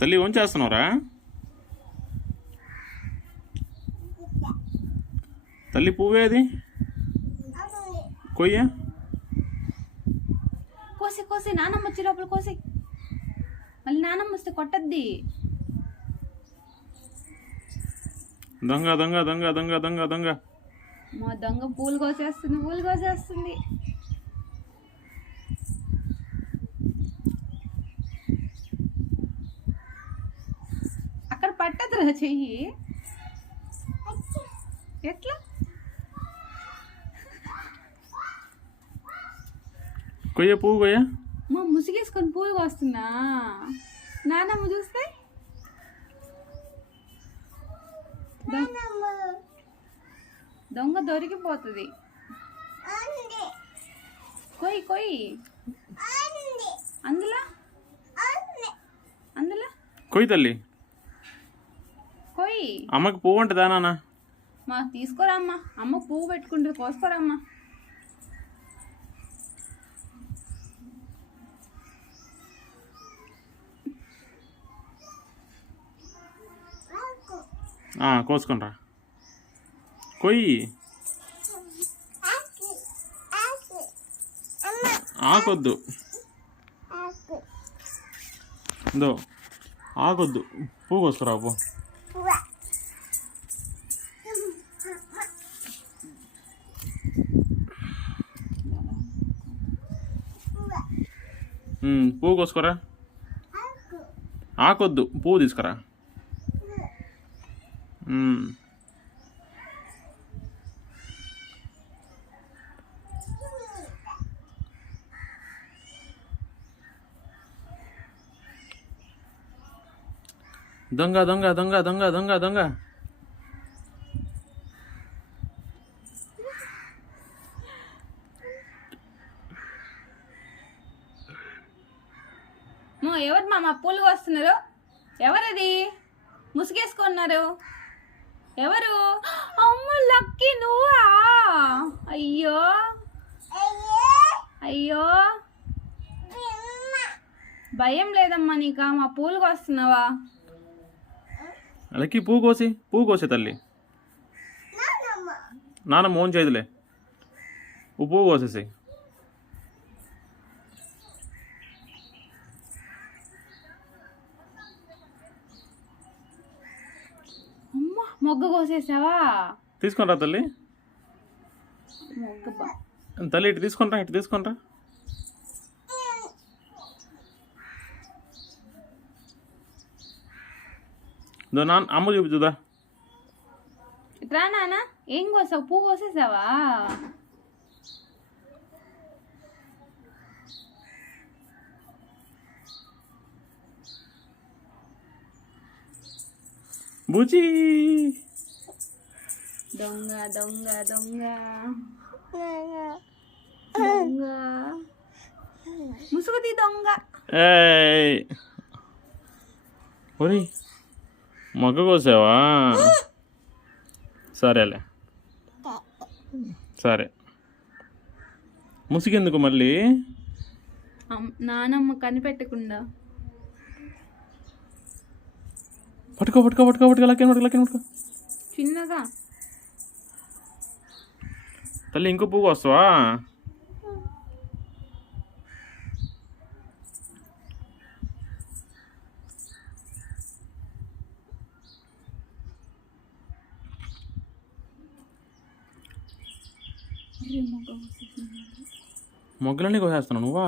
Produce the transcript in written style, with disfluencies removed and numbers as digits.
తల్లి ఏం చేస్తున్నావురా? తల్లి పువ్వేది? కొయ్య కోసి కోసి నానమ్మ వచ్చి లోపల కోసి, మళ్ళీ నానమ్మ వస్తే కొట్టద్ది. దొంగ దొంగ దొంగ దొంగ దొంగ దొంగ. మా దొంగ పూలు కోసేస్తుంది. అక్కడ పట్టదురా చెయ్యి. ఎట్లా? కొయ్య పువ్వు కొయ్య. మా ముసిగేసుకొని పూలు కోస్తున్నా. నానమ్మ చూస్తే దొంగ దొరికిపోతుంది. కొయ్యి అందులో కొయ్యి తల్లి. కొయ్యి. అమ్మకి పువ్వు ఉంటుందా నాన్న? మా తీసుకోరా అమ్మ. అమ్మ పువ్వు పెట్టుకుంటుంది, కోసుకోరా అమ్మ. కోసుకుంటా. కొయ్యి. ఆకొద్దు, ఇందో ఆకొద్దు, పువ్వు కోసుకురా. పువ్వు కోసుకురా. ఆకొద్దు, పువ్వు తీసుకురా. దొంగ దొంగ దొంగ దొంగ దొంగ దొంగ. ఎవరు మా పూలు కోస్తున్నారు? ఎవరది? ముసుగేసుకున్నారు ఎవరు? అమ్మ లక్కీ నువ్వా? అయ్యో అయ్యో, భయం లేదమ్మా నీకా? మా పూలు కోస్తున్నావా? లక్కీ పువ్వు కోసే తల్లి. నాన్నమ్మ ఓన్ చేయదులే, పువ్వు కోసేసి. అమ్మ మొగ్గ కోసేసావా? తీసుకొని రా తల్లి. మొగ్గ తల్లి ఇటు తీసుకుంటా, ఇటు తీసుకుంటా. నాన్న అమ్మ చూపించుదా. ఇట్రా నాన్న. ఏం కోసావు? పువ్వు కోసేసావా? బుజీ. దొంగ దొంగ దొంగ దొంగ, ముసుగుది దొంగ. ఒరి మొగ్గ కోసావా? సరేలే, సరే. ముసుగెందుకు మళ్ళీ? నానమ్మ కనిపెట్టకుండా. పట్టుకో పట్టుకో పట్టుకో పట్టుకో. లక్కని పట్టుకో, లక్కని పట్టుకో. చిన్నగా తల్లి. ఇంకో పువ్వు వస్తావా? మొగ్గలన్నీ కోసేస్తున్నావు నువ్వా?